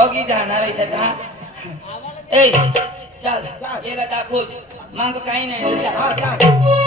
रोगी जाणार आहे का ए चल याला दाखव मग काही नाही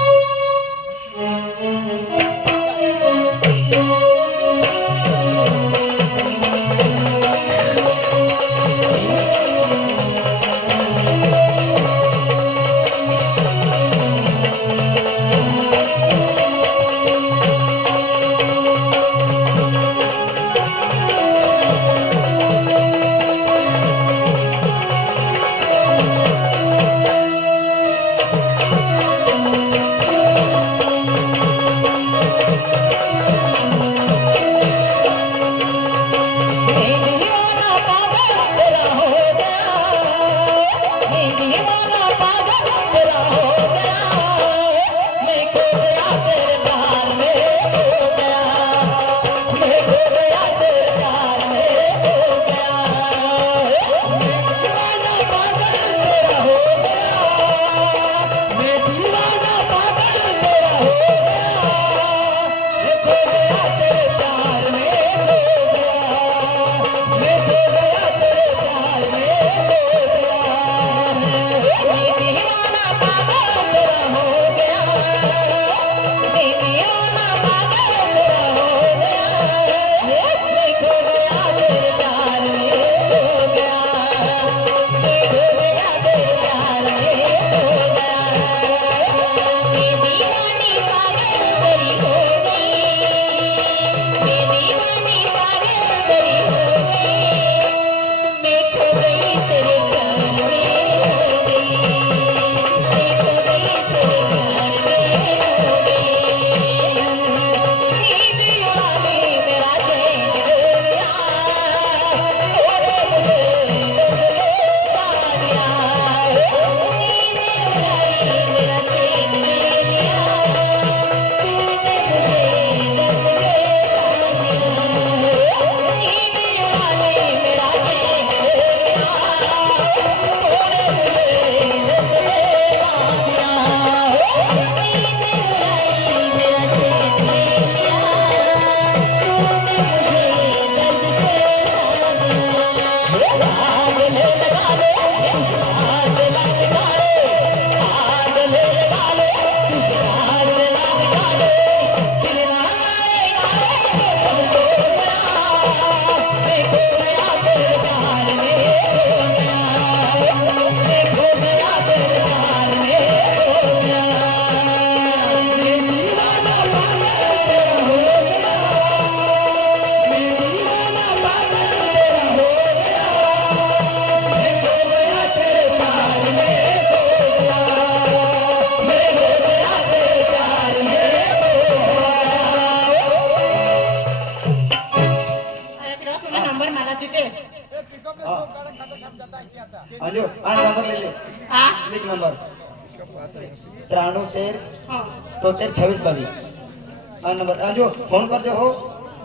तोतेर 2622 नंबर जो फोन कर जो हो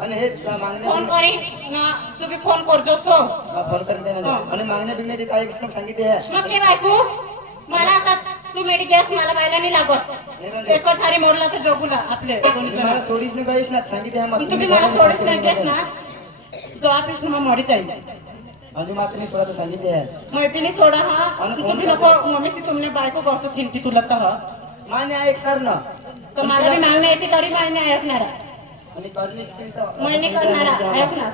आणि हे मागणे फोन करी ना तुम्ही फोन करजो सो फोन करते ना आणि मागणे बिगण्याची काय एक सांगितले आहे मग के बायको मला आता तू मेडी गॅस मला पाहिला नाही लागत एकच हारी मोडला तर जोगुला आपले मला सोडीस नाही काहीच ना सांगितले आहे तुम्ही मला सोडीस नाही गॅस ना तो ऑफिस मध्ये मरी जाईल आणि मात्र नाही सोडा सांगितले आहे मैत्रिणी सोडा हा तुम्ही नको मम्मीशी तुमने बायको करतो थिंटी तुला तर मान्य ऐकणार ना तर मला बी मागणं येते तरी मान्य ऐकणार आणि करलीस महिने करणार ऐकणार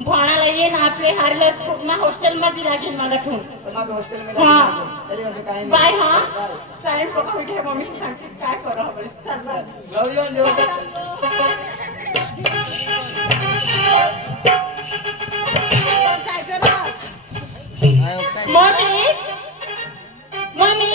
भाणाला ये ना आपले हारलंच खूप ना हॉस्टेल मध्ये लागेल मला ठेवून तुम्हाला हॉस्टेल मध्ये तरी म्हणजे काय बाय हा टाइम बघा घ्या मम्मी सांगते काय करा चल मम्मी मम्मी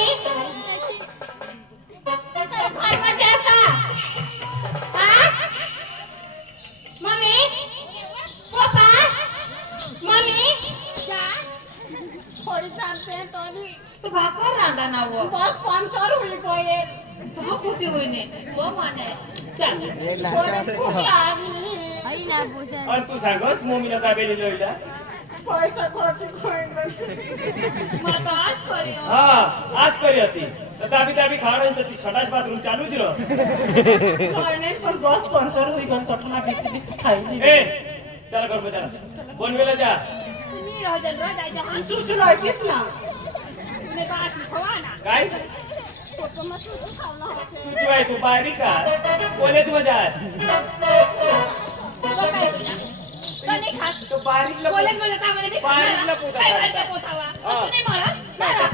तो भाकर रांधा ना वो बस पंचर हुई गए तो फुटी हुई ने वो माने चल आई ना बोसा और तू सांगस मम्मीला काय बेली लोईला पैसा खोटी खोइन मला तो आज करी हा आज करी होती तर दाबी खाडायचं ती सटाश बाथरूम चालू दिलं खाणे पण बस पंचर हुई गन तठना बिसी बिसी खाई ए चला घर पे चला बोन वेला जा नाही राहू दे, रोज जायचं हा. चुचू लाटलीस ना तुने का असली खवा ना. काय फोटो मग चुचू खावला होते. तुझी बाई तू बारीक का कोलेच मजास तो काय तुला? तो नाही खात. तो बारीकला कॉलेजमध्ये कामाला नाही बारीकला खाणार. पोसा काय खायचा. बाईचा पोसावा? हा. तू नाही मारा? मारा.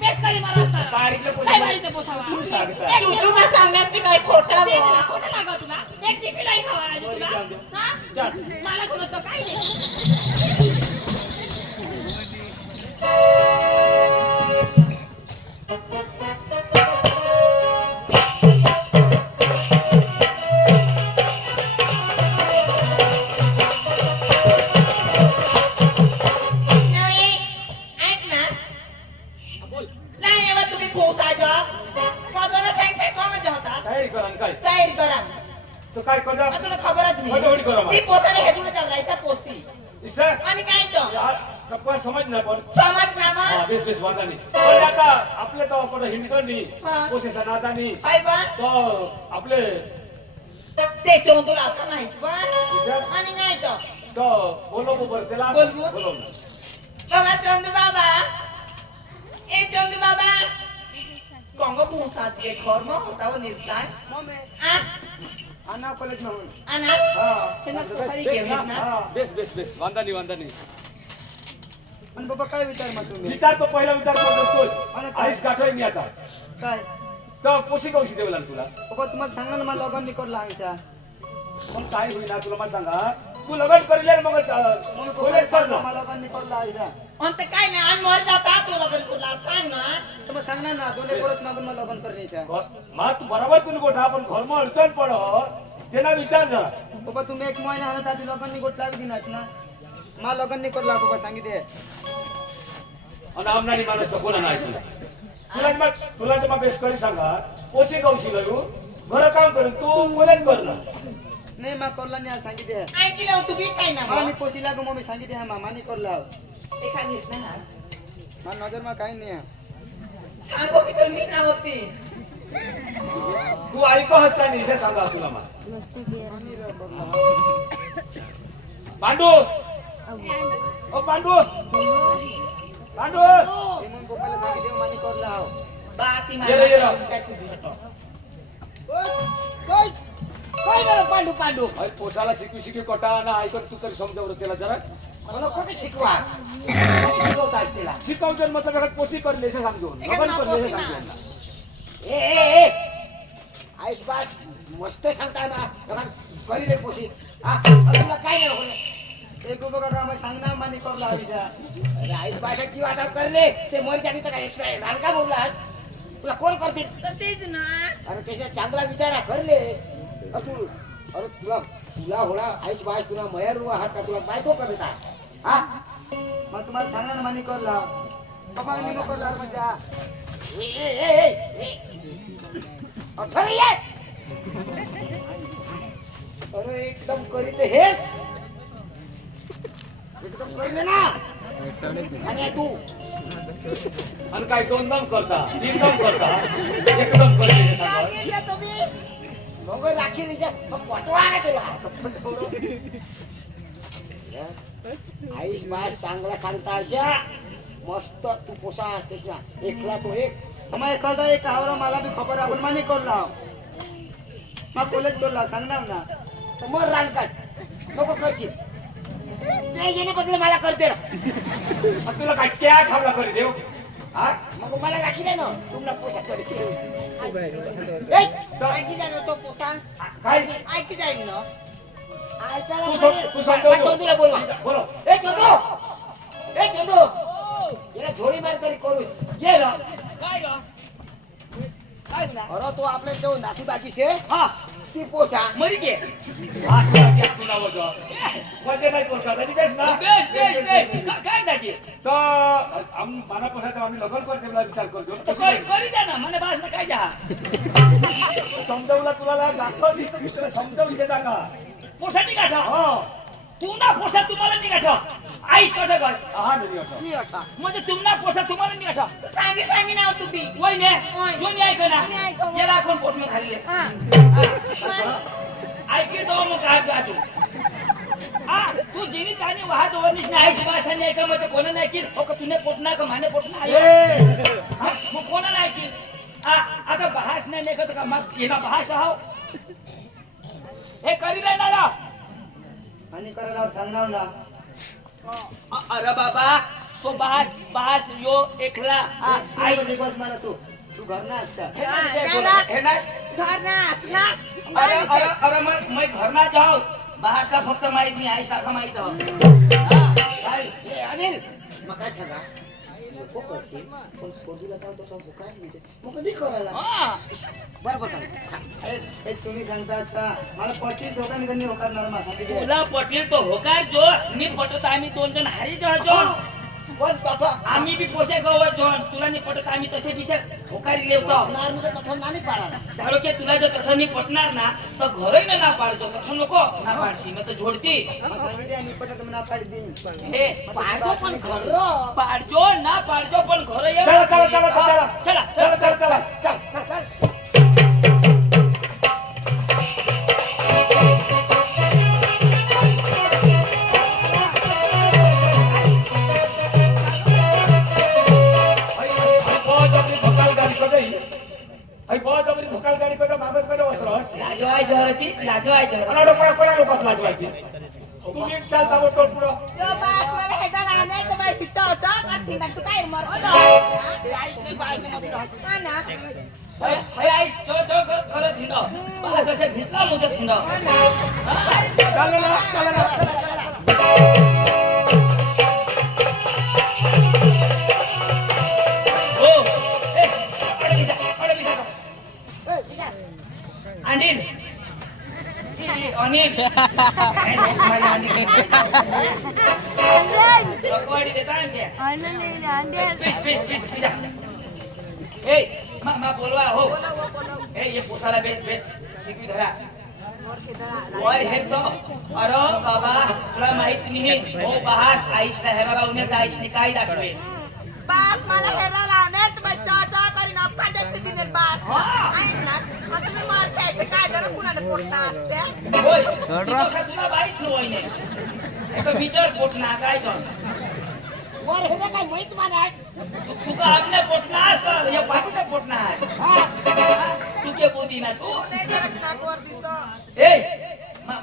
बेस करी मारा असताना. बारीकला पोसा काय खायचा. बाईचा पोसावा? तू सांगता. एक चुचू मग सांगत की काय खोटा तेच बुवा. ना, खोटं लागा तुला. एक टिफिनही खावा लागेल बरं, तुला. जाऊ दे. हा? चल. मला थोडंसं काय नाही. ऐक ना नाही एवढं तुम्ही पोसायचं का जरा सांगताय कोण होता तयारी कर आणि काय तयारी करा तो काय करतो मग तुला खबरच एवढी करा नाही ती पोसाने हे तुला जवरायचा पोसती ईशा आणि काय तो कप्पा समज ना पण समज ना हा मग बेस बेस वांधा नाही पण आता आपले तो आपण हिंडकरणी हा. कोशेसा नादानी काय पण तो आपले ते चोंदूर आपण नाहीत पण ईशा, आणि काय तो तो बोलो बरोबर त्याला बोलवू? बोलव ना. बाबा चंदू बाबा ए चंदू बाबा कोंगो पोसात के घर में होता वो निर्ताय आ आणा कॉलेज म्हणून आना हा त्यांना पोसाई बेस घेऊन ना? ना हा. बेस बेस बेस वांधा नाही पण बाबा काय विचार मग तुम्ही विचार तो पहिला विचार करतो आणि तोच काय? आईस गाठवाय मी आता काय तो पोशी कौशी देऊ लागला तुला बाबा तुम्हाला सांगा ना मला लगन निकोडला आईचा मग काय होईना तुला मला सांगा तू लगन करेल मग कॉलेज कर ना मला लगन निकोडला आईचा आणि ते काय नाही आम्ही मर जाता तो लगन कुठला सांग ना तर मग सांगणार ना दोन एक वर्ष मागून मला लगन करण्याचा मा तू बरोबर तुम्ही गोठा पण घरमा अडचण पड त्यांना विचार जरा बाबा तुम्ही एक महिना आणत आधी लगन निकोडला दिनाच ना मला लगन निकोडला बाबा सांगितले आणि आमनानी माणूस का कोणा नाही तुला तर मग बेस करी सांगा पोशी कौशी लरू घर काम करून तू कॉलेज कर ना नाही मा करला नाही आज सांगितले ऐकलं तुम्ही काय ना मला मी पोशी लागू मग मी सांगितले हा मामा नाही करला ते काय घेत ना मला नजर मा काही नाही सांगो मी तर मी ना होती तू ऐक हसता निशा सांगा तुला मग पांडू ओ पांडू पांडू ते मग पप्पाला सांगितले मानी करला बासी ये रे, ये रे. मला काय तुम्ही काय झालं पांडू पांडू अरे पोसाला शिकू कटा ना ऐकत तू तरी समजावलं त्याला जरा मला कधी शिकवा कधी शिकवतास तिला शिकवतो मतलब एखाद पोशी करले असं सांगतो लगन करले असं सांगतो ए आईस बास मस्त सांगताय ना बघा करीले पोशी हा तुला काय नाही होणार एक बघा का मग सांगणार मानी करला आईचा अरे आईस बाशाची वाटा करले ते मर जाणी तर काय एक्स्ट्रा आहे नानका बोललास तुला कोण करतील तर तेच ना अरे त्याच्या चांगला विचारा करले तू अरे तुला तुला होळा आईस बाश तुला मयाडू आहात का तुला बायको करत आहे हा मग तुम्हाला सांगणार ना मानी करला बाबा मी नको करला म्हणजे अठरा ये अरे एकदम करीत हेच एकदम करले ना आणि तू आणि काय दोन दम करता तीन दम करता एकदम करते सांगा तुम्ही मग राखी निशा मग पटवा ना तुला आईस बास चांगला सांगता अशा मस्त तू पोसा असतेस ना एकला तो एक आम्हाला कळता एक आवरा मला बी खबर आपण मानी करला मग कॉलेज करला सांगणार ना तर मग रानकाच नको करशील ते येणे बदले मला करते ना आणि तुला काय त्या खावला करी देऊ हा मग मला राखी नाही ना तुम्हाला पोसा करते ऐकी जाईल तो पोसा काय ऐकी जाईल ना तू सांगतो चौधरीला बोलवा बोलो ए चंदू याला झोडी मार तरी करू ये ना काय ग काय बोला अरे तो आपले जो नातू दाजी शे हा ती पोसा मरी गे असं की तुला वजा वजा नाही करता त्याची बेस ना काय दाजी तर मनापासून आम्ही लग्न करते मला विचार करतो करी द्या ना मला भाषण काय द्या समजावला तुला दाखव तुला समजाव विषय सांगा पोसा निघाठ हा तू ना पोसा तुम्हाला निघाठ आईस कसं कर हा नाही असं ती अठा म्हणजे तुम्हाला पोसा तुम्हाला निघाठ सांगी ना तुम्ही वय ने ओय. तुम्ही ऐक ना मी ऐकू. याला आपण पोट में खाल्ले हा ऐकी तो मग काय तू तू जिनी तानी वाहत वरनीच नाही आईश भाषा नाही का मग कोणा नाही की हो का तुने पोटना का माने पोटना मग कोणा नाही की आता भाष नाही का का मग येना भाष आहो हे करी राहणार आणि करायला सांगणार ना अरे बाबा तो बास यो एकला आई बस मला तू घर ना असता हे ना घर ना असला अरे मैं घर ना जाऊ भाषा फक्त माहित नाही आई शाखा माहित ए, अनिल मग काय सांगा नको करशील पण शोधूला जाऊ तर काय म्हणजे मग कधी करायला बरोबर सांग हे तुम्ही सांगतास का मला पट्टी दोघांनी त्यांनी होकारणार मा सांगितले तुला पटेल तो होकार जो मी पटत आम्ही 2 जण हारी जो पण तसा आम्ही बी पोसे गवत जोन तुला नाही पटत आम्ही तसे विषय होकारी लेवतो नारमध्ये कथा नाही पाडायला धारो के तुला जर तसं नाही पटणार ना तर घरही ना पाडतो तसं नको ना पाडशी मग तर झोडती सांगितले आणि पटत म्हणा पाडी देईन हे पाडतो पण खरं पाडजो ना पाडजो पण घर ये चला, चला, चला, चला. चला चल चला चल चल चल चल बहुत अपनी भोकाल गाडी को मागत को वसरस लाजो आहे जहरती लाजो आहे जहरती अनाडो कोणा लोकात लाजवायची तुम्ही चालता बोलतो पुढं यो बास मला हे जण आणे तर बाई सिच्चा होता का तिला तू काय मर आईसने बाईसने मध्ये राहतो हा ना हाय आईस चो करत हिंडो बस असे घेतला मुदत हिंडो चला ना चला ना हो ए अडे बिसा अनिल अनिल रखवाडी देता ना ते ए मा बोलवा हो ए ये पोसाला बेस शिकवी धरा और हे तो अरे बाबा तुला माहित नाही हो बहास आईश हेराला उमेद आईशने काय दाखवे बास मला हे जण आणे तर बाई चा करीन अपका देख दिनेल बास ऐक ना मग तुम्ही मार खायचे काय जण कुणाला पोटना असते होय तुला माहित नाही एक विचार पोटना काय तो वर हे काय माहित माने आहे तुका आपल्या पोटनास कर या पाठीच्या पोटनास तुझे बोधी ना तू नाही जरक नाकवर दिसो ए मा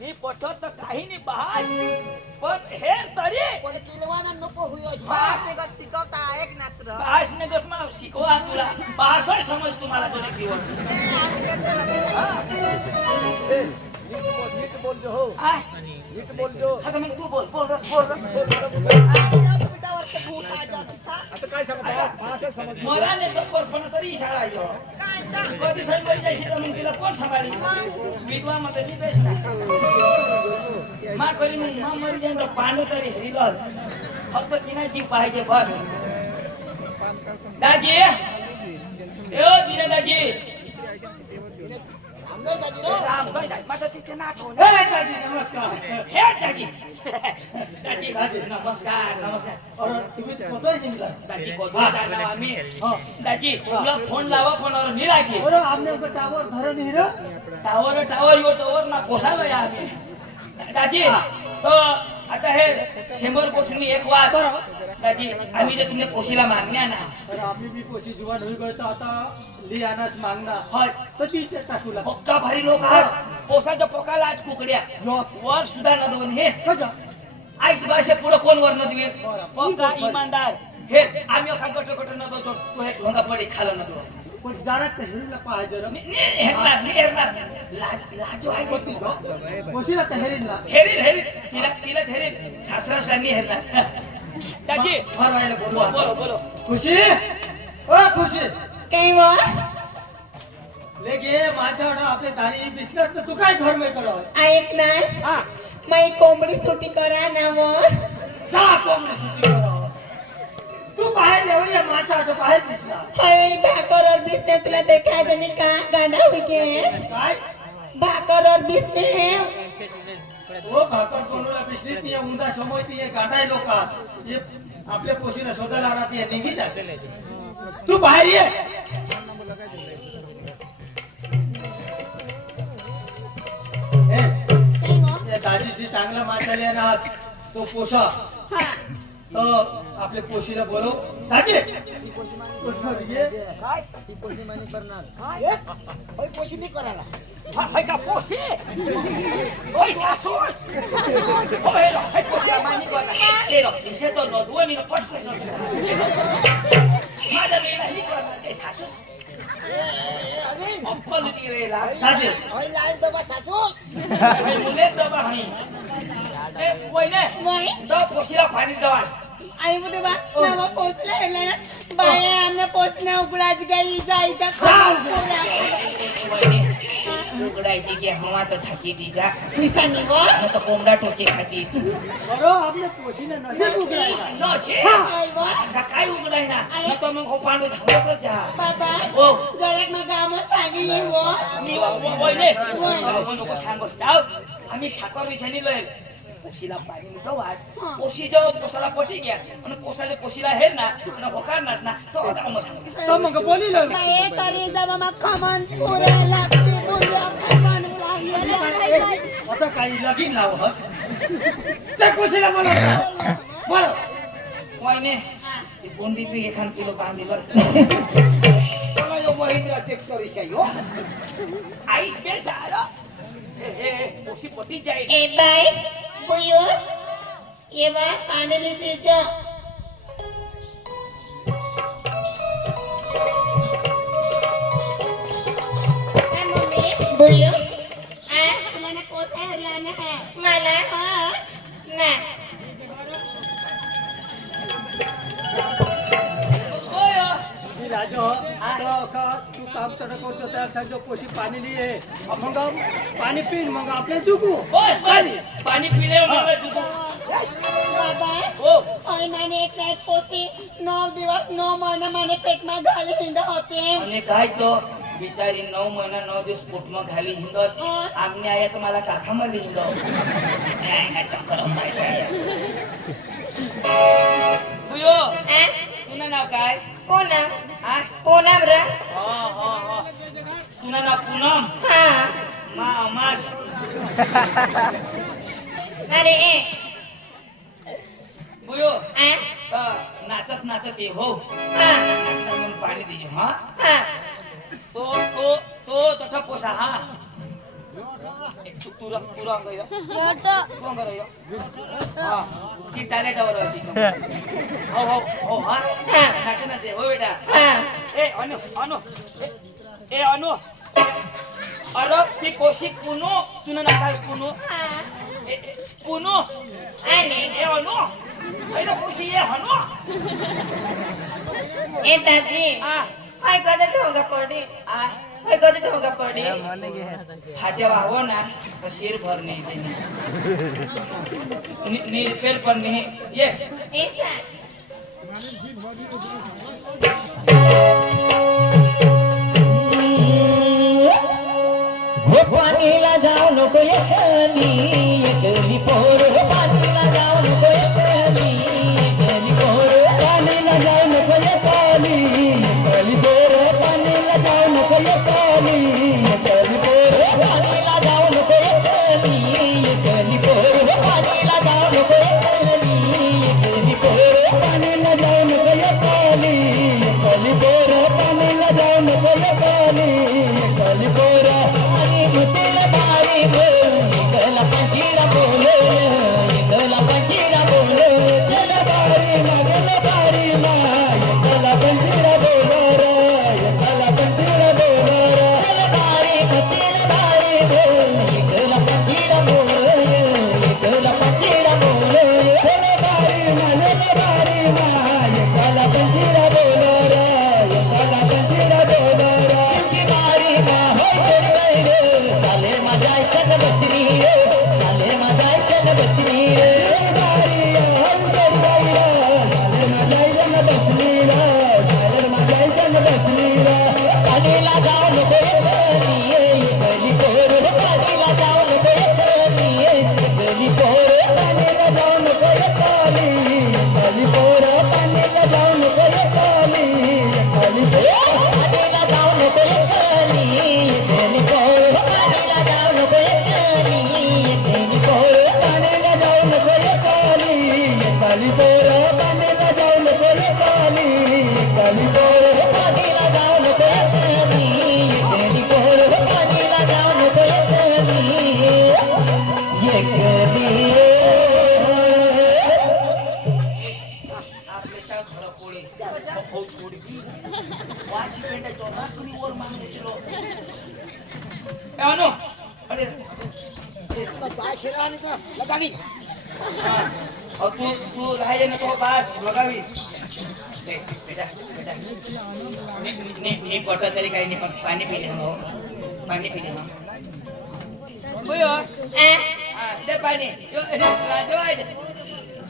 मी पटत तर काही नाही बहाल पण हे तरी पण किलवाना नको होयो बास ने गत शिकवता ऐक ना सर बास ने गत मला शिकवा तुला भाषा समज तुम्हाला तो एक दिवस ते आम्ही केलं नीट बोल जो हो आय नीट बोल जो आता मग तू बोल आता काय सांगता भाषा समज मला नाही तर पण तरी शाळा आहे जो कधी संगरी जायची तर मग तिला कोण सांभाळी विधवा मध्ये मी बेस ना मा करी मग मा मरी जाईन तर पांडू तरी हरिल फक्त तिनाची पाहिजे बस दाजी ए दिने दाजी राम गई दाजी माझं तिथे ना आठवण हे दाजी नमस्कार हे दाजी दाजी नमस्कार अरे तुम्ही कोतोय निघला दाजी कोणता जाणार आम्ही दाजी तुला फोन लावा फोनवर मी राखी अरे आमने उनका टावर धरन हिरो टावर यो टावर ना पोसालो या आम्ही दाजी तो आता हे 100 कोठनी एक वाद दाजी आम्ही जे तुमने पोशीला मागण्या ना अरे आम्ही भी कोशी जुवान होई गयो तर आता लियानाच मागणार होय तर ती टाकूला पक्का भारी लोक आहात पोसाच्या पोकाला आज कुकड्या वर सुद्धा न दोन हे कजा आईस भाषे पुढे कोण वर न देवे पक्का इमानदार हे आम्ही अखा गट न दो तो हे ढोंगा पडी खालो न दो पण जरा तहरीला पाहिजे रे हेरणार लाजो आहे कोशीला तहरीला हेरी तिला हेरी शास्त्राशांनी हेरणार दाजी फार व्हायला बोलवा बोलो खुशी ओ खुशी काही वर लेगे माझ्या आपले दारी बिस्कट तू काय घर में करो ऐक ना हा माई कोंबडी सुटी करा ना वर जा कोंबडी सुट्टी करो तू बाहेर येऊ या माझ्या बाहेर दिसला हवे भाकर और बिस्ने तुला देखा जनी का गांडा हुई के काय भाकर और बिस्ने ओ भाकर कोणाला बिसली ती उंदा समोर ती गाठाय लोक हे आपल्या पोशीला शोधायला राहते निघी जाते तू बाहेर ये ए, त्या दाजीशी चांगला माचाले आहात तो पोसा हा तर आपल्या पोशीला बोलव दाजी ये. पोशी नाही करायला हाय का पोसे ओय सासूस ओय हाय पोसे मानी कोना ते रो दिसे तो नो दुआ मिनो पट कर नो माझा बेला ही कोना ते सासूस अक्कल दी रेला दाजी होय लाईन दबा सासू हाय मुले दबा हाय ए ओय ने वय तो पोशीला पाणी दवा आई मुदे बा नावा पोचला हेला ना बाया आमने पोचना उगडाच गई जायचा ओय ने उगडायची की हवा तो ठाकी दी जा निशानी वो न तो कोंबडा टोचे खाती बरो आपल्या पोशीने नसे उघडायला नो शे आई वो काय उगडाय ना न तो मग हो पांडू धावत जा बाबा ओ जरा मग गामो सांगितले वो मी ओय ने नको सांगोस ताव आम्ही साखर विषयनी लय पोशीला पाणी निघतो वाट पोशी जो पोसाला पोटी घ्या आणि पोसाच्या पोशीला हे ना आणि होकारणार ना तो आता मग सांगतो तो मग बोलिलो बाये तरी जब मग खमन पुरे लागते बुंद्या खमन लागले आता काही लगीन लाव त्या पोशीला बोलव बोलव कोयने ते बोंडी पे 1 किलो बांधिलं मला यो महिंद्रा ट्रॅक्टर इशायो आई स्पेस आला ए पोशी पोटी जाय ए बाय बुयो ये बा पानी लीजिए जो बुयो तुम्हाला कोठे हरलाना है मला हा ना ओय मी राजो तो का तू काम तर करतो त्या सांजो पोशी पाणी लिये मग पाणी पिन मग आपले दुखू बस बस पाणी पिले मला जुको बाबा ओ और मैंने एक नाइट पोसी 9 दिवस 9 महीना मैंने पेट में गाली हिंदा होते आणि काय तो बिचारी 9 महिना 9 दिवस पोटમાં घाली हिंदोस आमने आया तर मला काखामध्ये हिंदो काय चक्कर बुयो तुझं नाव काय कोना हा कोना ब्रा हा तुझं नाव पूनम हाँ मा अमास अरे ए बुयो हाँ नाचत नाचत ये हो हाँ पाणी दीजिए हाँ हाँ तो तथा पोसा हाँ तू रंग यो तू रंग यो हाँ ती टॅलेंट वर होती हो हाँ नाचे ना ते हो बेटा हाँ ए अनु ए अनु अरे ती कोशी पुनो तुला ना काय पुनो हाँ पुनो अरे ए अनु अरे कोशी ये हनु ए दादी आ काय कदे ठोगा पडी आ काय कदे ठोगा पडी फाट्या वाहो ना तो शेर भर नहीं नीलपेल पर नहीं ये ऐसा हो पाणीला जाऊ नको एकली पोर हो पाणीला जाऊ नको एकली पोर पाणीला जाऊ नको एकली पोर पाणीला जाऊ नको एकली पोर पाणीला जाऊ नको एकली पोर पाणीला जाऊ नको एकली पोर पाणीला जाऊ नको एकली पोर पाणीला जाऊ नको एकली पोर मुतेला बारी गला पंजीरा बोले गला पंजीरा बोले चला बारी मा गला पंजीरा बोले रे गला पंजीरा बोले रे चला बारी मुतेला बारी गला पंजीरा बोले गला पंजीरा बोले चला बारी मा गला पंजीरा बोले रे गला पंजीरा बोले रे की बारी मा होय साले माझा ऐकत बसली रे साले माझा ऐकत बसली रे बारी हंसर बाई साले माझा ऐकत बसली रे साले माझा ऐकत बसली रे पाणीला जाऊ नको गली पोर पाणीला जाऊ नको गली पोर पाणीला जाऊ नको गली पोर पाणीला जाऊ नको गली पोर पाणीला जाऊ नको गली पोर पाणीला जाऊ नको एकली पोर बेटा जोरात कुणी वर मागून चलो ए अनु अरे और तू राहे न तो बास लगावी बेटा बेटा नी फोटो तरी काही नाही पण पाणी पिले हम पाणी पिले हम कोई हो दे पाणी राजवा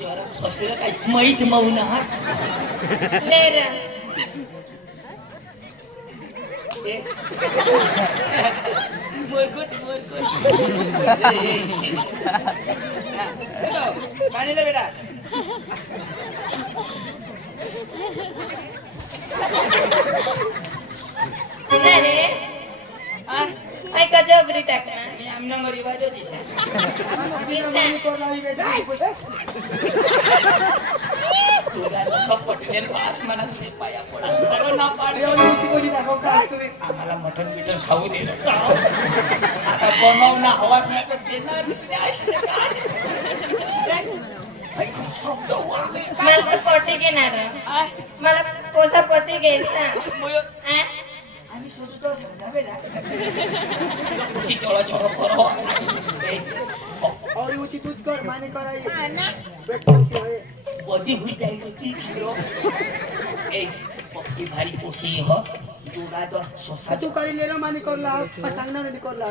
जरा कसर काय माहित मौन हा ले रे मोरकुट पाणी दे बेटा रे ay kajo berita kan मी आमना मरी बाजो दिशा तुला सपटले पास मला तुझे पाया पडा अरे ना पाडे आम्हाला मटण बिटन खाऊ दे आता बनव ना हवा नाही तर देणार तुझे आश्रय काय शब्द वागे मला पोटी घेणार मला पोसा पोटी घ्यायचा आम्ही सोचतो समजा बेटा खुशी चोळा चोळा करो और ऊंची तुझ कर माने कराई ना बदी हुई जाएगी की खालो ए पक्की भारी पोसी हो जोड़ा तो सोसा तू करी लेलो माने करला पण सांगना नाही करला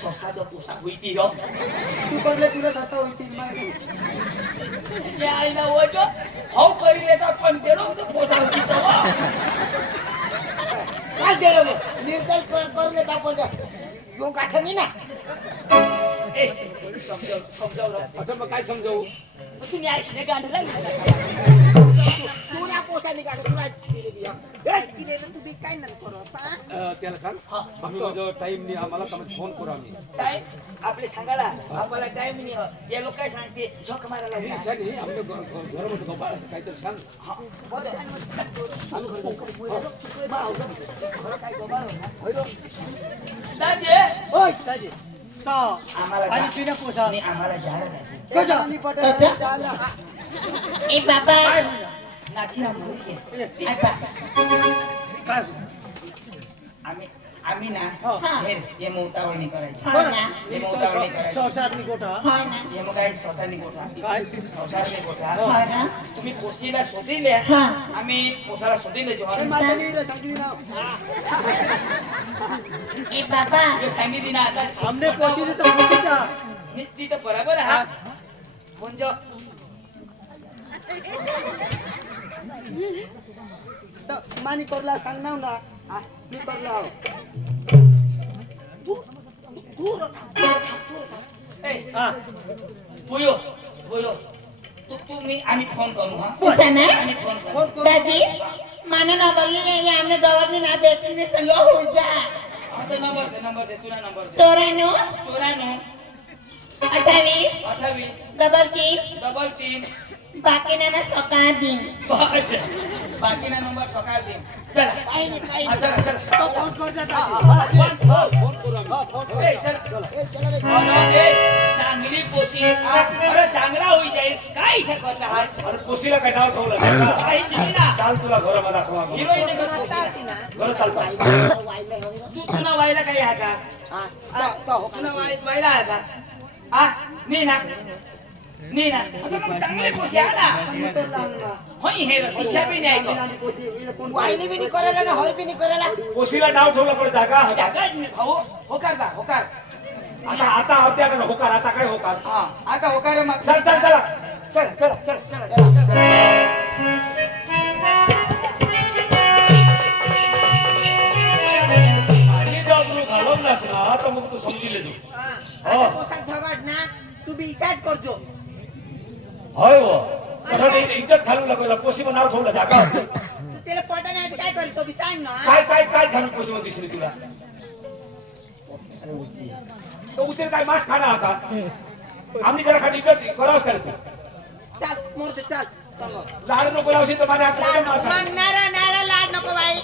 सोसा जो पोसा हुई थी रो तू करले तुला सस्ता होईल माने या आईना वो जो हाउ करी लेता पण देरो तो पोसा हुई तो काय देलो निर्दय करले दाखव यो गाठनी ना ए समजाव रो आता मग काय समजावू तुम्ही आईने गांडला तुला पोसानी गाठ तुला दिले दिया ए दिले तू बी काय न करो त्याला सांग आम्ही माझा टाइम नाही आम्हाला तुम्ही फोन करू आम्ही काय आपले सांगाला आपल्याला टाइम नाही या लोक काय सांगते झोक मारायला नाही सांग आम्ही घरामध्ये गोपाळ काहीतरी सांग दादे ओय ताजी तो आम्हाला आणि पिना पोसा आणि आम्हाला जायला जायचं कजा आणि पटल चाला ए बाबा नाचीला मुली आता काय आम्ही ना हे मोतावळणी करायची हो ना हे मोतावळणी करायची संसारनी गोठा हो ना हे मग काय संसारनी गोठा काय संसारनी गोठा हो ना तुम्ही पोशीला शोधिले हा. आम्ही पोसाला शोधिले जेव्हा माझ्या नीला सांगितली ना ए बाबा हे सांगितली ना आता हमने पोसीली तर पोसीचा ती तर बरोबर हा म्हणजे तर मानी करला सांगना ना मी करला ए हा बोलो बोलो तुम्ही आम्ही फोन करू हा ऐसा ना आम्ही फोन करू फोन करू दादी माना ना बोलली ये हमने डवरनी ना बेटनी से लो हो जा आता नंबर दे तुला नंबर दे 94 94 28 28 33 33 बाकी ना सकाळ दिन बस बाकीना नंबर सकाळ दे चला चला चला तो फोन कर देता फोन फोन करू आम्ही फोन ए चल चांगली पोशी अरे चांगला होई जाईल काय शकत आहे अरे पोशीला काय नाव ठेवलं काही दिली ना चाल तुला घरामध्ये दाखवा हिरोईन घर चालता तू तुला व्हायला काही आहे का तुला व्हायला आहे का नाही ना अगं मग चांगली पोशी आहे ना होई हे दिशा बी नाही ऐकत वाईली बी नाही करायला ना होय बी नाही करायला पोशीला नाव ठेवलं पण जागा जागा भाऊ होकार बा होकार आता होत्या का होकार आता काय होकार हा आता होकार मग चल चल चला चल चल चल चल आणि जर तू घालवलास ना तर मग तू समजिले तू आता पोसाक झगड ना तू बी इसाच करजो होय हो इज्जत घालू लागला पोशी पण नाव ठेवलं जागा होती. तू त्याला पटा नाही काय करी तो बी सांग ना काय काय काय घालून पोशी मध्ये दिसली तुला तो उचल काय मास खाना आता आम्ही जरा खाली इज्जत करावंच करतो चाल मोरते चाल सांग लाड नको लावशी तर माझ्या लाड हातात नको मास मग नारा लाड नको बाई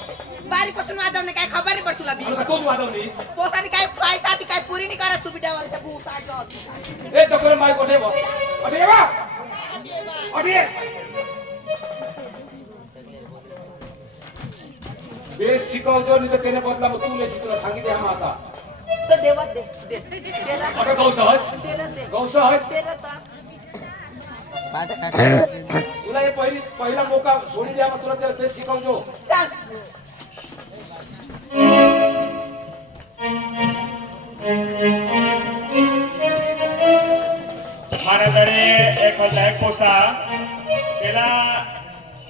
बारीक पासून वादवणे काय खबर नाही पड तुला बी आहे. तूच वाजवली पोसानी काय खायचा ती काय पुरी नाही करत तू बिटा वाला भूसाचं ए तो करे माय कोठे बा अटे ये बा अटे ये बेस शिकवतो नाही तर त्याने बदला मग तू नाही शिकला सांगितले हा आता तर देवा दे ना अगं गौ सहज दे ना दे गौ सहज दे ना ता. तुला हे पहिला मोका सोडी द्या मग तुला त्याला बेस शिकवतो चाल महाराजांनी एक होता एक पोसा त्याला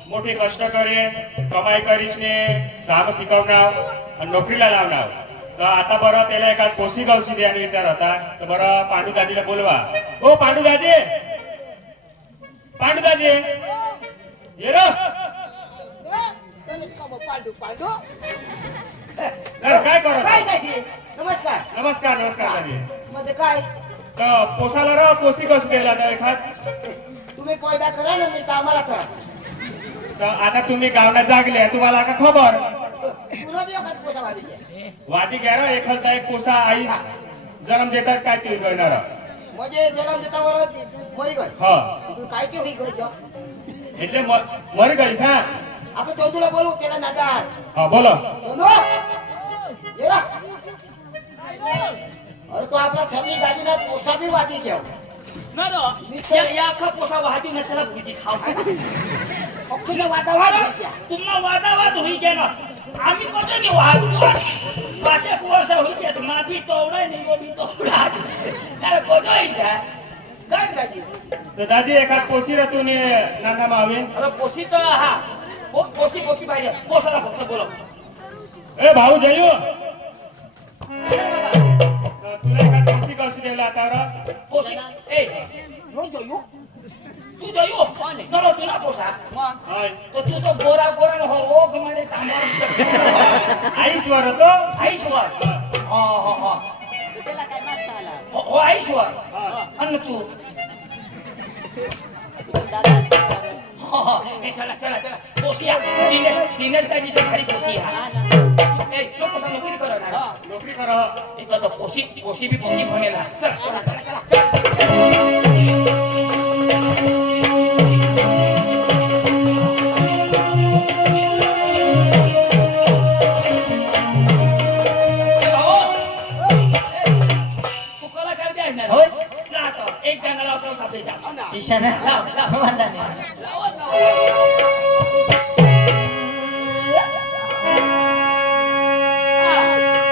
मोठे कष्ट करे कमाई करीस ने साम शिकवणार आणि नोकरीला लावणार तर आता बरं त्याला एखाद पोसी गावशी द्यायला विचार होता तर बरं पांडुदाजीला बोलवा ओ पांडुदाजी पांडुदाजी ये रो पांडू काय करो काय दाजी नमस्कार नमस्कार नमस्कार दाजी म्हणजे काय तर पोसाला र पोसी गावशी द्यायला तर एखाद तुम्ही पैदा करा ना नुसतं आम्हाला करा तर आता तुम्ही गावना जागले तुम्हाला का खबर पुन्हा बी एखाद पोसा वादी घ्या वादी घ्या रो एखादा एक पोसा आई जन्म देतात काय ते गणार म्हणजे जन्म देता वरच मरी गय हा तू काय ते होई गय એટલે મરી ગઈ છે આપણે ચૌધુલા બોલું તેના નાદા હા બોલો ચૌધુ येरा अरे तो आपला छत्री दाजीना पोसा बी वादी घ्या ना रो निश्चय. या अख्खा पोसा वाहती ना चला भुजी खाऊ अख्खीला वादावाद होई घ्या तुम्हाला वादावाद होई घ्या ना आम्ही कधी नाही वाद 5 वर्ष होई घ्या तुम्हाला बी तोडा नाही वो बी तोडा अरे कधी होईचा काय दाजी તો દાજી એકાદ પોસી રતું ને નાનામાં આવે अरे पोशी तर हा पोशी पोकी पाहिजे पोसाला फक्त बोलो એ ભાऊ જયું अरे बाबा तुला एकाद પોસી ગૌસી દેવલા હતા રો पोशी ए नो जोयो तू जायो नरो तुला पोसा હાય तो तू तो गोरा गोरा न हो ओ गमाडे तांबार આઈશ્વર હતો आईश्वर हा हा हा त्याला काय मस्त आला हो आईश्वर अन्न तू ए चला चला चला पोसिया दिनेश त्या दिवशी घरी पोसिया ए तो पोसा नोकरी करो ना નોકરી કરો इथं तो पोशी बी पोसी भनेला चला चला चला चला एक गाणं लावतो आपले जा ईशाना लाव लाव वादा नाही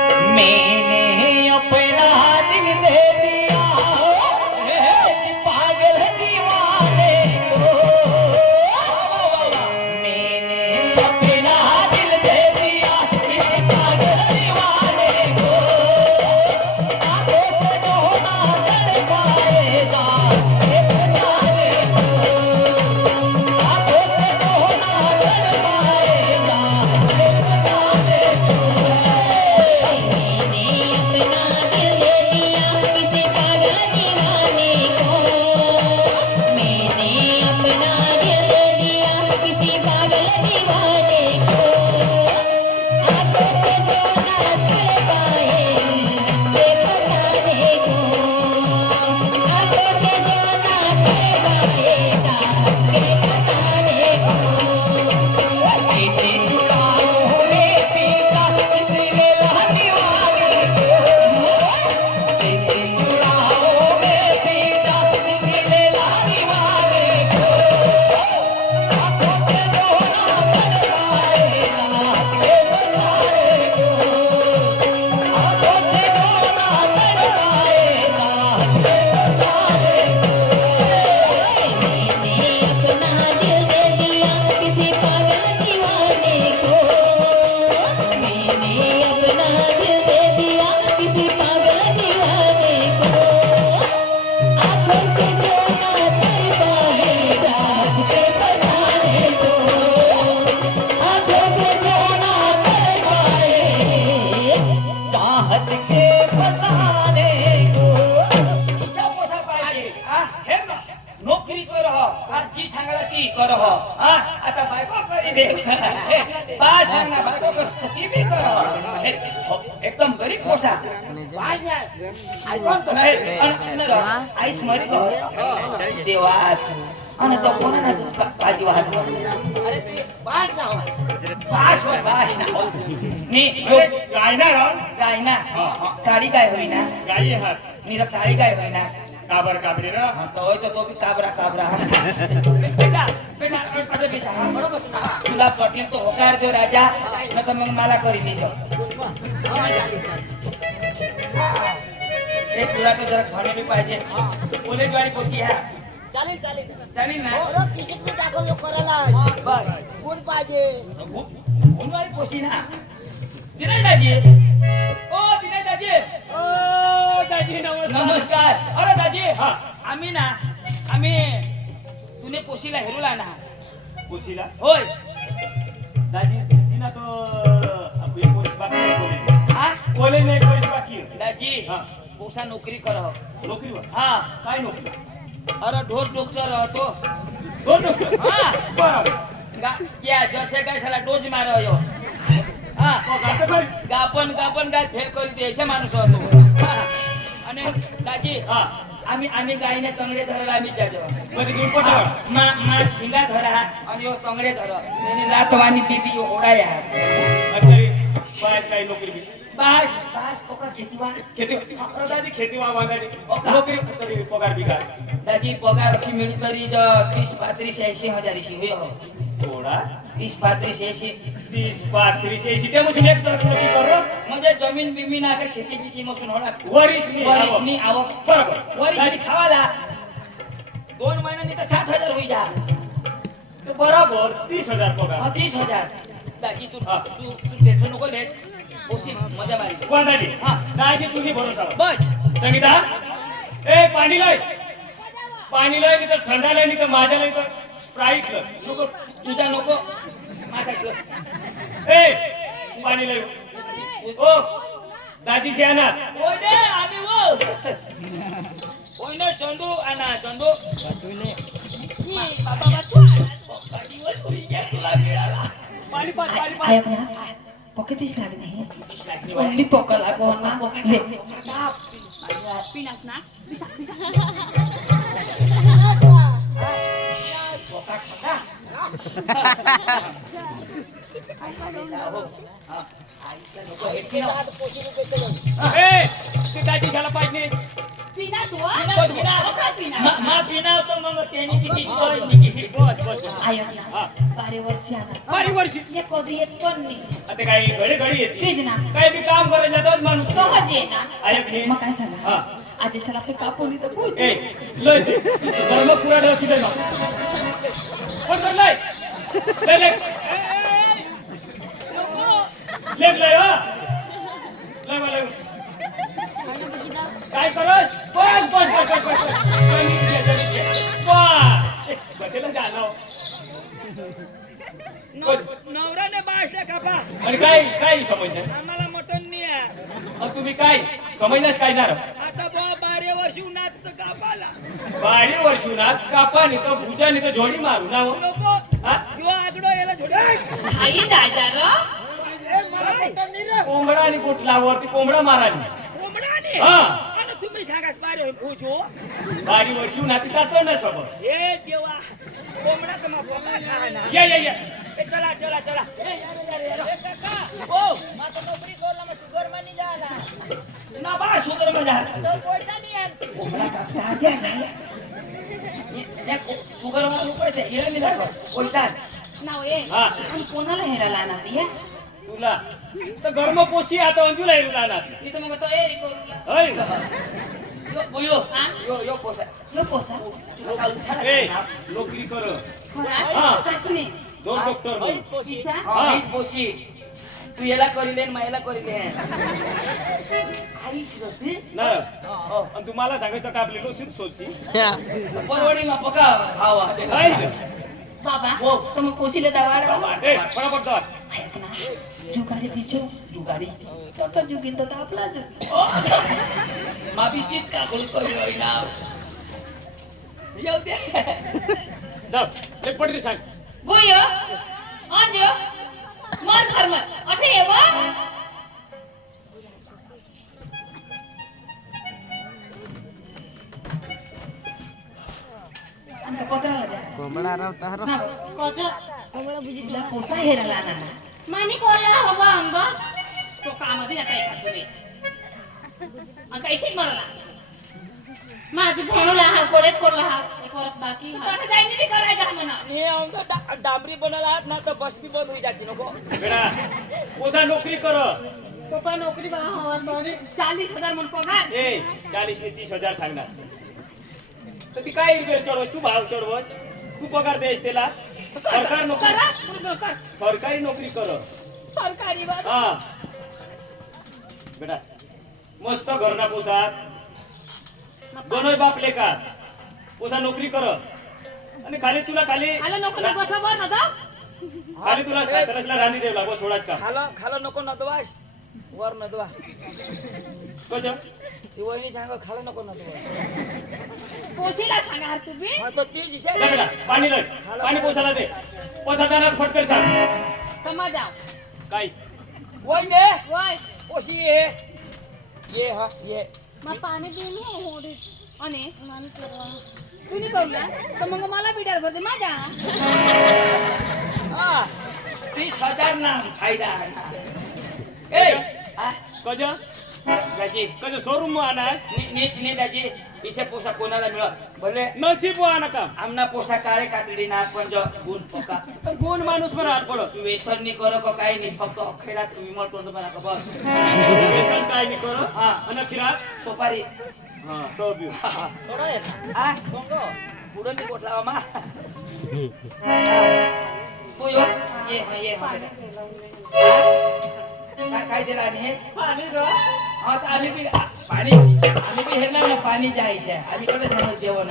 मैंने अपना दिल दे दिया इस पागल दीवाने को मैंने अपना दिल दे दिया इस पागल दीवाने को आंखों से जो ना चढ़ पाएगा ये बताने को आंखों से जो ना चढ़ पाएगा ये बताने को चाहत के फसाने को इशा पोसा पाहिजे हा हे ना नोकरी कर हो आज जी सांगायला ती कर हो हा आता बायको करी दे बा सांगना बायको कर ती बी कर हो. हे, हो, एकदम गरीब पोसा वाज नाही ऐकून तो नाही आईस मरी गो देवास आणि तो कोणा दूध काजी वाहत बास ना हो. बाश होय बाश ना नी अरे, गाय ना राव काय ना काळी काय होईना गाई हात नीरा काळी काय होईना काबर काबरी रा तो होय तो बी काबरा काबरा बेटा बेटा अरे बेटा बरोबर तुला पटेल तो होकार दे राजा न तर मग मला करी देजो हे तुला तो जरा खाणे बी पाहिजे कॉलेज वाली पोशी ह्या चालेल चालेल. चालेल ना बरं, किशीत मी दाखवलो करायला. बर गुण पाहिजे. वाली पोशी ना दिनेश दाजी ओ दिनेश दाजी ओ दाजी नमस्कार नमस्कार अरे दाजी हा. आम्ही तुने पोशीला हेरूला ना पोशीला होय दाजी तिना तो आपली पोलीस बाकी आहे, बोले हा बोले नाही पोलीस बाकी आहे. दाजी हा. पोसा नोकरी करह नोकरीवर हा काय नोकरी अरे ढोर डॉक्टर रहतो दोन नोकरी हा बरोबर या जसे काय साला डोज मारो यो हा हो, गाते बरं. गापन गाय फेल करी दे असे माणूस होतो हा. आणि दाजी हा आम्ही गायने तंगडे धरायला आम्ही जातो म्हणजे तुम्ही पटावर मा शिंगा धरा आणि यो तंगडे धर आणि रातवानी ती ओढाया तरी बाहेर काही नोकरी बी बास बास ओका खेतीवार खेती दादी खेती वागायची ओका. नोकरी तरी पगार बिगार दाजी पगार की मिळी तरी 30 35 80 हजारीशी होय हो थोडा 30 35 80 30 35 80 ते मशीन एक तर नोकरी करो म्हणजे जमीन बिमीन आका खेती बिती मसून होणार वरिष्ठनी वरिष्ठनी आवक बरोबर वरिष्ठनी खावाला 2 महिन्यांनी तर 60,000 होई जा तो बरोबर 30,000 पगार 30,000 दाजी तू हा. तू टेन्शन नको लेस ओसी मजा मारी कोण दादी हा. दादी तुम्ही भरोसा लावा. बस संगीता ए पाणी लय नाही तर थंडा लय नाही तर माझ्या नाही तर स्प्राईट लय नको तुझा नको माझा घेऊ. ए पाणी लय ओ दाजी शेना ओय दे आम्ही वो ओय ना चंदू आना चंदू बाबा गाडी वर सोई घ्या तुला मिळाला पाणी ऐक ना पॉकेटच लाग नाही कोणती पोका लागो ना ले पिनास ना पिसा पिसा आता पोशीने पैसे घेऊन. ए ती दाजी शाला पाहिजे पिना तू पिना. काय पिना मा पिना तर मग त्यांनी किती शिकवली निघी बस बस ऐक ना हा. 12 वर्षी आला बारी वर्षी ये कधी येत पण नाही आता काही घडी येते तेच ना काही बी काम करायला जातोच माणूस सहज ये ना ऐक नी मग काय हा. सांगा आज शाला पे कापून तर पूछ ए लय ते धर्म पुरा ठेव तिथे ना पण सर लय लय लय लेक लय हा लय मला काय करस बस बस बस बस बस बसेला जाणव नवराने बाशला कापा आणि काय समजणार आम्हाला मटण नाही आहे आणि तुम्ही काय समजण्यास काय ना आता 12 वर्ष उन्हात कापाला बारी वर्षुनात कापा नाही तर भुजा नाही तर झोडी मारू ना हो. नको हा? यो आगडो याला झोडे आई दादा रो कोंबडा आणि कुठला वरती कोंबडा मारानी कोंबडाने हा आणि तुम्ही सांगा बारे पूछो बारी वर्षुनात जातो ना सोबत हे देवा कोंबडा तर मग पोका खाना या ए, चला चला चला ए, काका ओ माझं नोकरी करून मग शुगर मनी झाला. ना बा शुगर मध्ये हात. तो पैसा नाही आहे. कोंबडा कापता द्या नाही शुगर मध्ये पडते येळली दाखव पैसा नाव ये हा. आणि कोणाला हेरायला आणणार या तुला तर गर्म पोशी आता अंजूला येऊ राहणार मी तर मग तो ए करूला होय यो हा? यो पैसा लो पोसा ए नोकरी कर खरा हा. चाचणी दोन डॉक्टर मग पिसा हा. पोशी तू याला करिले मायला करिले आई शिरती ना आणि तुम्हाला सांगायचं का आपली लोसीत सोलची परवडी मा पका भावा हाय बाबा हो. तो मग पोशीले दवाड ए फटाफट दर ऐक ना जुगाडी तिचो तू गाडी तो जुगीन तो आपला जुग मा बी तीच का करू ना येऊ दे जा एक पटरी सांग बोयो आंजो मन फरमत अठे येवा आमका पकडायला द्या ना तुला पोसा हेरायला आणा मानी कोला हवा अंग तो कामध्ये आता एका तुम्ही अंग कैसे मरला माझी भोळला हा कोरेत कोरला हा परत बाकी तर जाईनी बी करायचा म्हणा हे आमचा डांबरी बनायला आहात ना तर बस बी बंद होई जाते नको बेटा पोसा नोकरी कर पप्पा नोकरी बा हवा तरी 40,000 म्हणून पगार ए 40 ने 30,000 सांगणार तर ती काय रिपेअर चढवस तू भाव चढवस तू पगार देस त्याला सरकार नोकरी करा पूर्ण कर सरकारी नोकरी कर सरकारी वर हा बेटा मस्त घरना पोसात दोनोय बापले का पोसा नोकरी कर आणि खाली तुला खाली आला नको नको सबर ना दा खाली तुला सासऱ्याला राणी देव लागो सोडाच का खालं नको नदवास वर नदवा कसं ती वहिनी सांग खालं नको नदवा पोशीला सांगा हर तुम्ही हा तो ती दिशा जा बेटा पाणी लय पाणी पोसाला दे पोसा जाणार फटकर सांग कमा जाओ काय वहिनी वय ओशी ये हा ये मग पाणी पिऊन होडी आणि मान करवा तुम्ही करूया तर मग मला बिडार भरते माझ्या हा 30,000 ना फायदा ए आ कज दाजी कज शोरूम आणास नी दाजी इसे पोसा कोणाला मिळत भले नसीब आणा का आमना पोसा काळे कातडी ना पण जो गुण पका कोण माणूस मला हात पडो तू व्यसन नी करो का काही नाही फक्त अखेला तुम्ही मग तोंड बना का बस व्यसन काय नाही कर हा. आणि फिरा सोपारी हा तो बिव थोडा आहे आ कोंगो पुढं नी कोट लावा मा तू ये हा काय दिला आणि पाणी ग हा तर आम्ही बी आम्ही बी हेरणार ना पाणी जायचे आम्ही कडे सांगू जेवण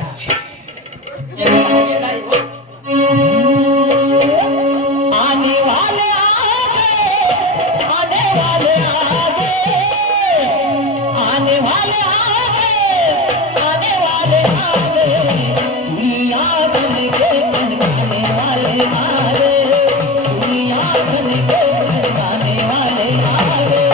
आने वाले आ गए आने वाले आ गए आने वाले आ गए आने वाले आ गए दुनिया बन के बनने वाले आ गए दुनिया बन के बनने वाले आ गए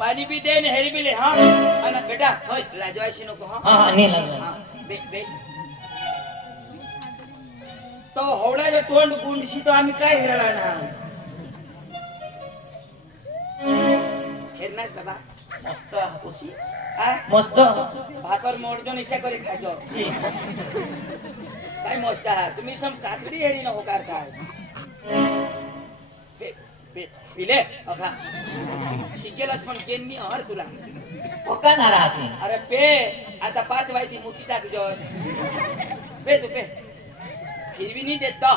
पाणी बी दे हेरी बी ले हा आणि बेटा होय लाजवायची नको हा हाँ नहीं लग हा, बेस तो हवड्याचे तोंड गुंडशी तो आम्ही काय हेरला ना हेरनाच बाबा मस्त ओशी आ मस्त भाकर मोडतो निशा करी खाजो काय मस्त तुम्ही सम काकडी हेरी न होकारता पिले अखा शिकेलच पण केन मी हर तुला पक्का ना राहते अरे पे आता 5 वाजती मुठी टाक जोर पे तू पे हिरवी नाही देत तो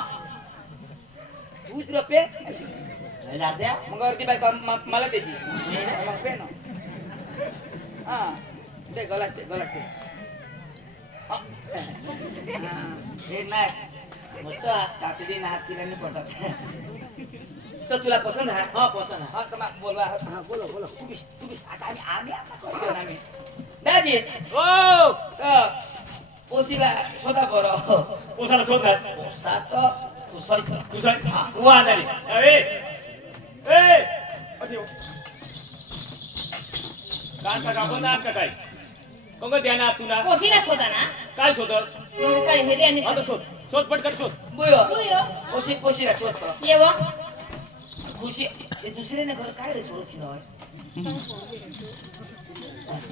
तूच रे पे द्या मग वरती बाय मला त्याची मग पे ना हा ते गलास ते हा. हे नाही मस्त टाकली दिन हात किराने पडतात तर तुला पसंत आहे हा पसंत आहे हा तर मग बोलवा हा बोलो तुम्ही आता आम्ही आता करतो ना आम्ही दादी ओ पोशीला शोधा बरं पोसाला शोधतात पोसा तर तू सरी तू सांग वा नाही अरे ए अरे कांता का बंद का काय कंग ध्याना तुला पोशीला शोधा ना काय शोधस मग काय हेरी आणि आता शोध शोध पटकन शोध बुयो बुयो. पोशीला शोधतो ये व खुशी हे दुसरे ना घर काय रे सोडची ना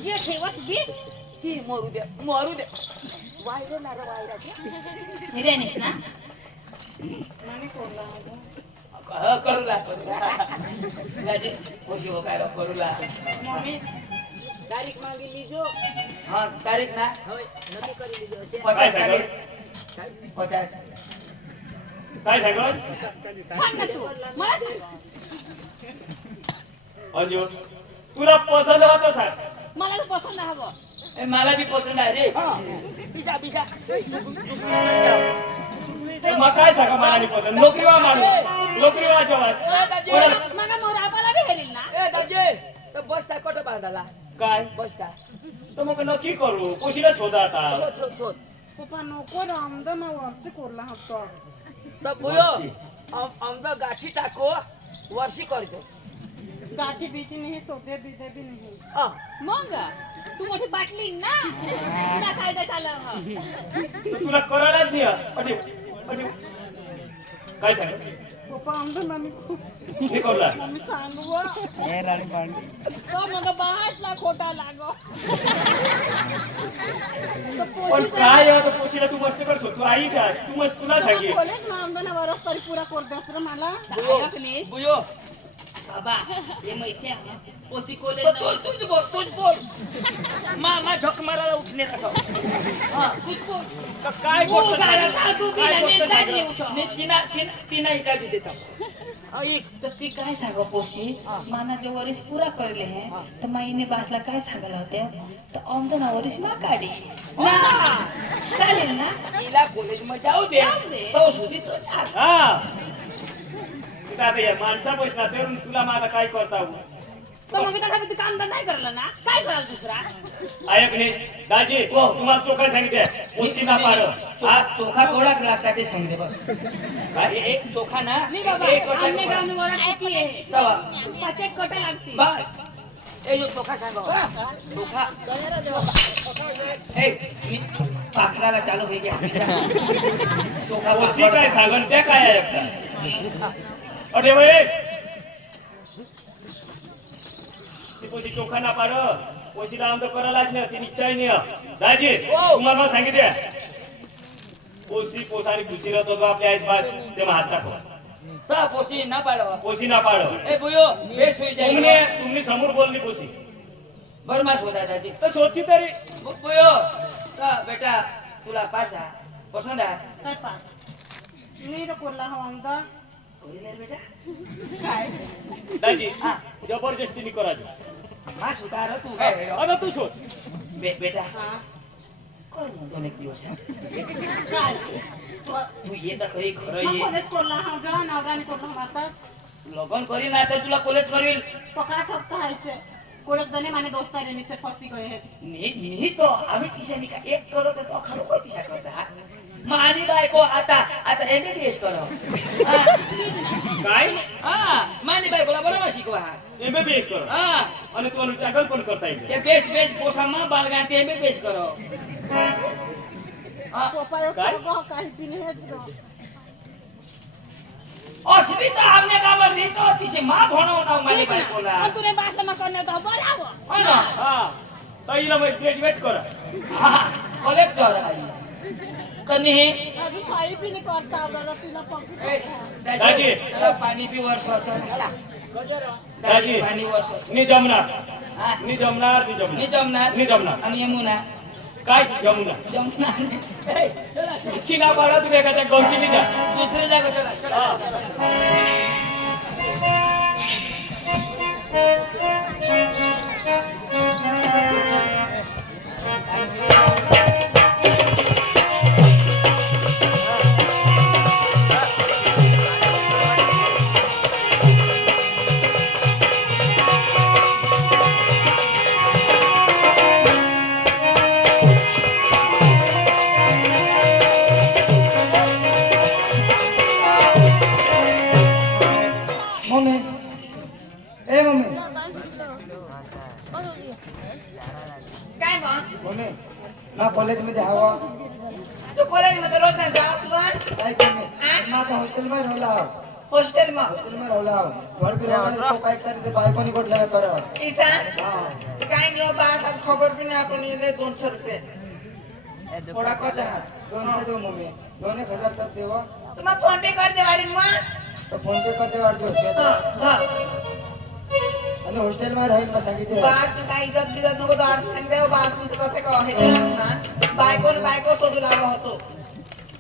ये ठेवत बी ती मरू दे वायरो ना रे वायरा हेरी आणि ना करूला दादी पोशी हो काय करूला तारीख मांगी लीजो हाँ तारीख ना नक्की करी लीजो 50 तारीख 50 काय सांगस सांग ना तू मला सांग अंजू तुला पसंत होतं सांग मला तर पसंत हवं ए मला भी पसंद आहे रे पिशा मग काय सांगा मला नाही पसंत नोकरीवा माणूस नोकरीवा जवास मला मोराबाला बी हेरील ना ए दाजे तर बस टा कोट बांधाला काय बस टा तर मग नक्की करू पोशीला शोधा आता शोध पप्पा नको रामदना वर्ष कोरला हप्ता तर बुयो आमदा गाठी टाको वर्षी करतो गाठी बीची नाही सोते बीजे भी नाही हा मग तू मोठी बाटली ना तुला फायदा झाला तर तुला करायलाच नाही अरे काय सांग पप्पा आमचं मम्मी खूप हे करला मम्मी सांगू तो मग बाहेरला खोटा लागो पण काय आहे आता पोशीला तू मस्त करतो तू आईच आहेस तू मस्त तुला सांगे कॉलेज आमदाना वरस तरी पुरा करतेस रे मला बुयो बाबा हे मैसे पोसी कोले तूच बोल मा झक मारायला उठणे नका हा तूच बोल तर काय तू गोष्ट काय सांग? तू बी काय नाही गोष्ट सांग? जागली होतो मी तिना इका देता हा एक तर ती काय सांगा पोशी माना जो वरीस पुरा करले है तर माईने बासला काय सांगायला होते तर ऑमदना वरीस मा काढी ना चालेल ना तिला कॉलेज मध्ये जाऊ दे तो सुधी तो चाल हा तिथं आता या माणसा पैसा तर तुला मला काय करता हो? तर मग त्यासाठी तू काम नाही करलं ना काय कराल दुसरा ऐक नाही दाजी तुम्हाला चोखा सांगितलंय पोशीला पाड चोखा कोडा लागता ते सांगते बघ काय एक चोखा ना मी बाबा एक कोटा आमने चोखा. गावने वरा किती आहे तवा. 5 कोटा लागतील बस ए जो चोखा सांगो चोखा ए मी पाखराला चालू होई गया चोखा पोशी काय सांगन त्या काय आहे एकटा? अरे वय ती पोशी चोखा ना पाड पोशीला आमचं करायलाच नाही ती निश्चय नाही दाजी तुम्हाला सांगितलं पोशी पोसारी खुशी राहतो का आपल्या आईस बास तेव्हा हात टाकवा ता पोसी ना पाडवा पोशी ना पाड ए बुयो बेस होई जाई तुम्ही समोर बोलली पोशी बरमास होता दादी तर सोची तरी बुयो ता बेटा तुला पासा पसंद आहे काय पा मी रे कोरला हवांदा कोरिले बेटा दाजी जबरदस्तीने करायचं मास होता रे तू काय आता तू शोध बेटा हा कोण म्हणतो एक दिवस काय तू ये तर खरी खरं मग ये कॉलेज कोरला हवरा नवराने कोरला हवाता लगन करी ना तर तुला कॉलेज करील पका ठप्ता हायसे कोळत जने माने दोस्तारे निसे फसी गए है नाही तो आम्ही तिच्या निका एक करत तो खरं काय तिच्या करता मानी बायको आता एमबीबीएस करो काय हा मानी बायकोला बरोबर शिकवा एमबीबीएस कर हा आणि तू चाकल पण करता येईल ते बेस पोसामा बालगांती एमबीबीएस करो हा पप्पा यो काय? सगळं काही पिने है असली तर हमने काबर नाही तो तिचे मा भणवणार मानी बायकोला पण तुने बासला मग करणे तो बराबर हा ना हा ताईला मग ग्रॅज्युएट कर हा कलेक्टर आई कनी हे अजून साई पिणी करता आवडला तिला ए, पकडून दाजी, चला पाणी पी वर्ष चला दाजी पाणी वर्ष नि जमणार हा? नि जमणार नि मी जमणार जमणार नि जमणार आणि यमुना काय जमणार जमणार नाही. ए, चला चिना पाडा तुम्ही एखाद्या गौशीनी जा दुसरी जागा चला चला मम्मी ए मम्मी काय मग मम्मी ना कॉलेजमध्ये हवा तू कॉलेजमध्ये रोज नाही जाऊ सुभाष काय तुम्ही ना आता हॉस्टेलमध्ये राहला हॉस्टेलમાં हॉस्टेलमध्ये राहला घर बी राहला तो काय करे ते बायकोनी कोटल्या करा ईशान हां काय नाही हो बात आज खबर भी नाही आपण येले 200 रुपये थोडा कचा हात 200 दो मम्मी 2000 तर देवा तुम्हाला फोन पे कर दे वाडी मग तो फोन पे करते वाटतो आणि हॉस्टेलमध्ये राहील मग सांगितले बात काय इज्जत बिजत नको तो आठ सांगते हो बात तुमचं कसं का हे ना बायको शोधू लागला होतो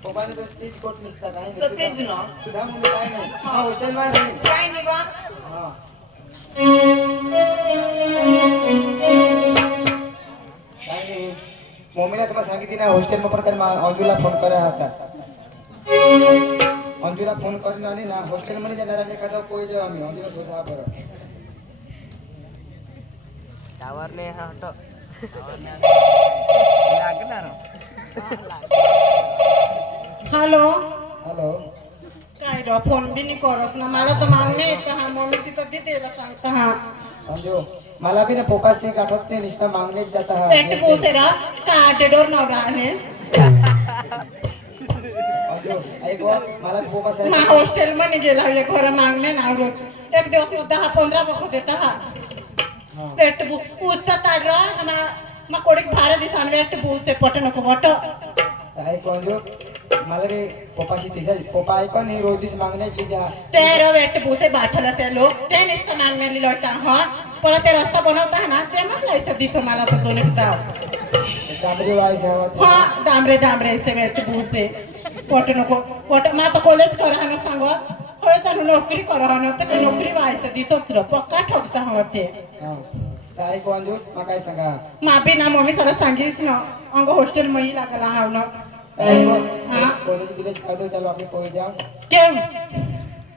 पप्पाने तर तीच कोट निसता काही तर तेच ना सुद्धा मुली काय नाही हा हॉस्टेलमध्ये राहील काय नाही बा हां काय नाही मम्मीला तुम्हाला सांगितली ना हॉस्टेलमध्ये पण कर अंजूला फोन करा आता अंजूला फोन करून आणि ना हॉस्टेलमध्ये जाणार आणि एखादा पोहे जाऊ आम्ही अंजूला शोधा बरं हॅलो हॅलो काय रो फोन बी नाही करत ना मला तर मागणे येतं हा मम्मी तिथं तिला सांगता हा अंजू मला बी ना पोकास एक आठवत नाही नुसतं मागणेच जाता हा पेट पोसेरा काटेडोर नवरा आले अंजू ऐक बुवा, मला बी पोकास मा आहे हॉस्टेल मध्ये गेला एक घर मागणे ना रोज एक दिवस मग 10-15 बखत येतं हा हां पेट पूजचा ताडरा मग कोडीक भारे दिसान वेट पूजते पट नको पट ऐक अंजू मला बी पोपाशी तिचा पोपा ऐक नाही रोज दिस मागणे की जा तेरा वेट पूसे बाठला ते लोक ते नुसतं मागणे लोटा हा परत ते रस्ता बनवता ना ते मग लायचं दिसो मला तर दोन डाव डांबरी वाय जावत हा डांबरे डांबरे से वेट पूसे पट नको पट मा तर कॉलेज करा ना सांगो होय तर नोकरी करा ना तर नोकरी व्हायचं दिसत र पक्का ठोकता हवं ते हां काय ऐक अंजू मग काय सांगा मा बी ना मम्मी सर सांगीस ना अंग हॉस्टेल मही लागला हाव ना हाँ कॉलेज विलेज का दो चलो आपके कोई जाओ केव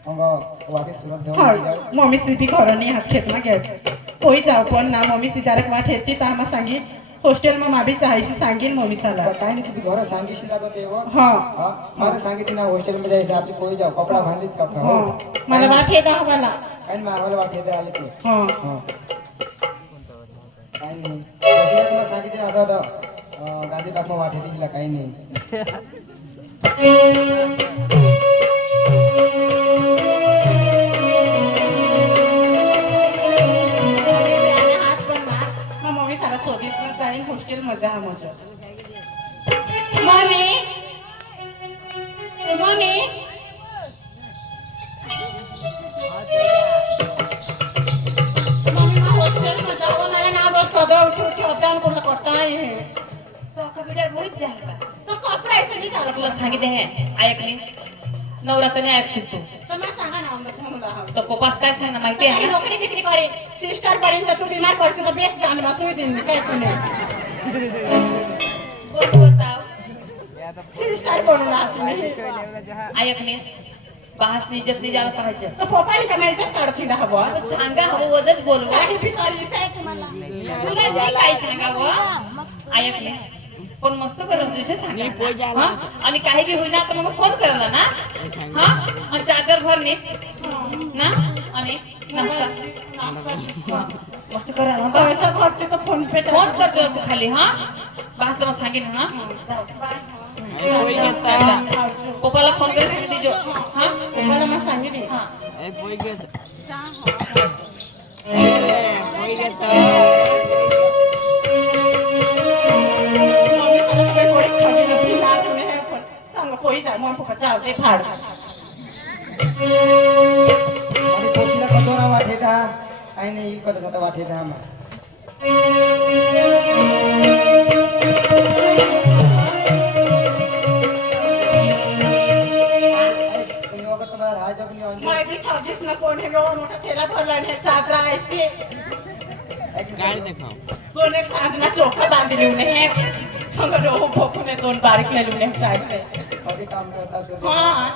हम वापस सूरत जाओ हा जाओ मम्मी सी बी घर नाही हात खेत ना घेत कोई जाऊ पण ना मम्मी सी डायरेक्ट वाट येते तर आम्हा सांगी हॉस्टेल में माबी चाहायची सांगीन मम्मी साला काय नाही तुम्ही घर सांगिशी लागत आहे वो हा हां मला सांगितलं ना हॉस्टेल में जायचं आपली कोई जाओ कपडा बांधित का हा मला वाट येत हवाला काय मावाला वाटते आले ते हा हां काय नाही तुला सांगितलं आता गादी बाग में वाटे दिला काही नाही हात पण ना मग मम्मी साला सोडीस ना जाईन हॉस्टेल मजा हा मजा मम्मी मम्मी मम्मी मग हॉस्टेल मध्ये जाऊ मला ना रोज कदा उठी अपडाऊन करून करता आहे तो कबीर घरीच जाईल का तो कपडा ऐसे नाही झाला तुला सांगितले हे ऐकली नवरात्राने ऐकशील तू तर मला सांगा ना मला तर पप्पास काय सांग ना माहिती आहे काही ना नोकरी बिक्री करे सिस्टर पर्यंत तू बिमार पडशील तर बेस्ट गाणं बसू देईन काय तुने कोण बोलताव सिस्टर कोण राहते ऐकली बाहस इज्जत नाही जायला पाहिजे तर पप्पाही कमायचं काढतील हवा मग सांगा हवं वजच बोलवा काही भिकारी आहे तुम्हाला तुला नाही काय सांगावं ऐकले पण मस्त करत दिवशी सांगा हा आणि काही बी होईना तर मग फोन करला ना हा आणि चादर भरलीस ना आणि नाश्ता हा, मस्त करा ना बा. पैसा घटते तर फोन पे फोन करतो तू खाली हा बासला मग सांगेन हा पप्पाला फोन कर सांग दीजो हा मला मग सांगितले हा मम्मी साला कोणी ठगी नव्हती ना तुने हे पण फुकट चावते फाड आणि पोशीला कटोरा वाटे दा काही नाही कधी आता वाटे दा राजा पण माझी खातीस ना कोण हे गवा मोठा थेला भरला आणि चादरा आहेस ते कोण एक साजना चोखा बांधली उन्हे हे संग डोहो भोकून दोन बारीक लेलुने चायसे कधी काम करता हा